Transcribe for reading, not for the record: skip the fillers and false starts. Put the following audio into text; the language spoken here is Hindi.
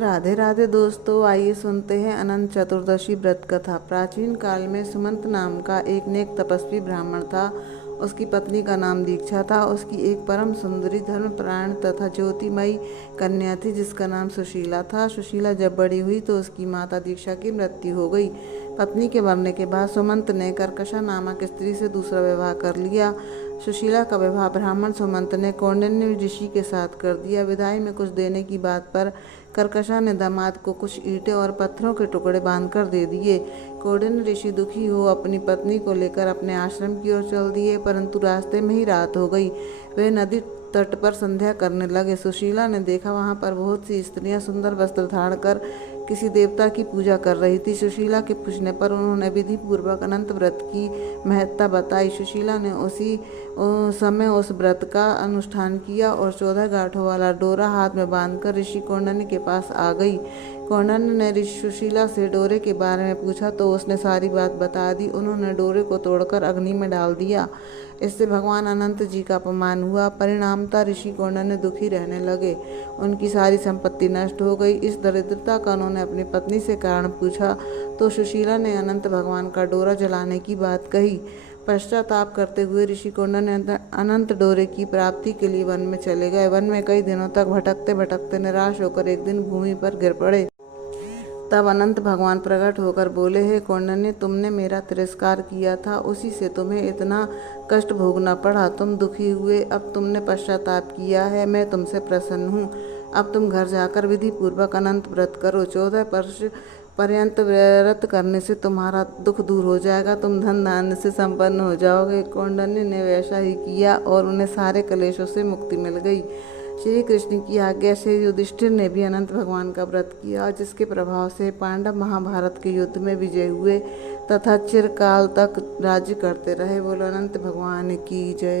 राधे राधे दोस्तों, आइए सुनते हैं अनंत चतुर्दशी व्रत कथा। प्राचीन काल में सुमंत नाम का एक नेक तपस्वी ब्राह्मण था। उसकी पत्नी का नाम दीक्षा था। उसकी एक परम सुंदरी, धर्मपरायण तथा ज्योतिमयी कन्या थी जिसका नाम सुशीला था। सुशीला जब बड़ी हुई तो उसकी माता दीक्षा की मृत्यु हो गई। पत्नी के मरने के बाद सुमंत ने कर्कशा नामक स्त्री से दूसरा विवाह कर लिया। सुशीला का विवाह ब्राह्मण सुमंत ने कौंडिन्य ऋषि के साथ कर दिया। विदाई में कुछ देने की बात पर कर्कशा ने दामाद को कुछ ईंटें और पत्थरों के टुकड़े बांधकर दे दिए। कौंडिन्य ऋषि दुखी हो अपनी पत्नी को लेकर अपने आश्रम की ओर चल दिए, परंतु रास्ते में ही रात हो गई। वे नदी तट पर संध्या करने लगे। सुशीला ने देखा वहां पर बहुत सी स्त्रियां सुंदर वस्त्र धारण कर किसी देवता की पूजा कर रही थी। सुशीला के पूछने पर उन्होंने विधि पूर्वक अनंत व्रत की महत्ता बताई। सुशीला ने उसी समय उस व्रत का अनुष्ठान किया और 14 गांठों वाला डोरा हाथ में बांधकर ऋषि कौंडिन्य के पास आ गई। कौंडिन्य ने ऋषि सुशीला से डोरे के बारे में पूछा तो उसने सारी बात बता दी। उन्होंने डोरे को तोड़कर अग्नि में डाल दिया। इससे भगवान अनंत जी का अपमान हुआ। परिणामतः ऋषि कौंडिन्य दुखी रहने लगे। उनकी सारी संपत्ति नष्ट हो गई। इस दरिद्रता का उन्होंने अपनी पत्नी से कारण पूछा तो सुशीला ने अनंत भगवान का डोरा जलाने की बात कही। पश्चाताप करते हुए ऋषि कौंडिन्य अनंत डोरे की प्राप्ति के लिए वन में चले गए। वन में कई दिनों तक भटकते भटकते निराश होकर एक दिन भूमि पर गिर पड़े। तब अनंत भगवान प्रकट होकर बोले, हे कौंडिन्य, तुमने मेरा तिरस्कार किया था, उसी से तुम्हें इतना कष्ट भोगना पड़ा। तुम दुखी हुए, अब तुमने पश्चाताप किया है, मैं तुमसे प्रसन्न हूँ। अब तुम घर जाकर विधि पूर्वक अनंत व्रत करो। 14 वर्ष पर्यंत व्रत करने से तुम्हारा दुख दूर हो जाएगा, तुम धन धान्य से संपन्न हो जाओगे। कौंडिन्य ने वैसा ही किया और उन्हें सारे क्लेशों से मुक्ति मिल गई। श्री कृष्ण की आज्ञा से युधिष्ठिर ने भी अनंत भगवान का व्रत किया, जिसके प्रभाव से पांडव महाभारत के युद्ध में विजय हुए तथा चिरकाल तक राज्य करते रहे। बोलो अनंत भगवान की जय।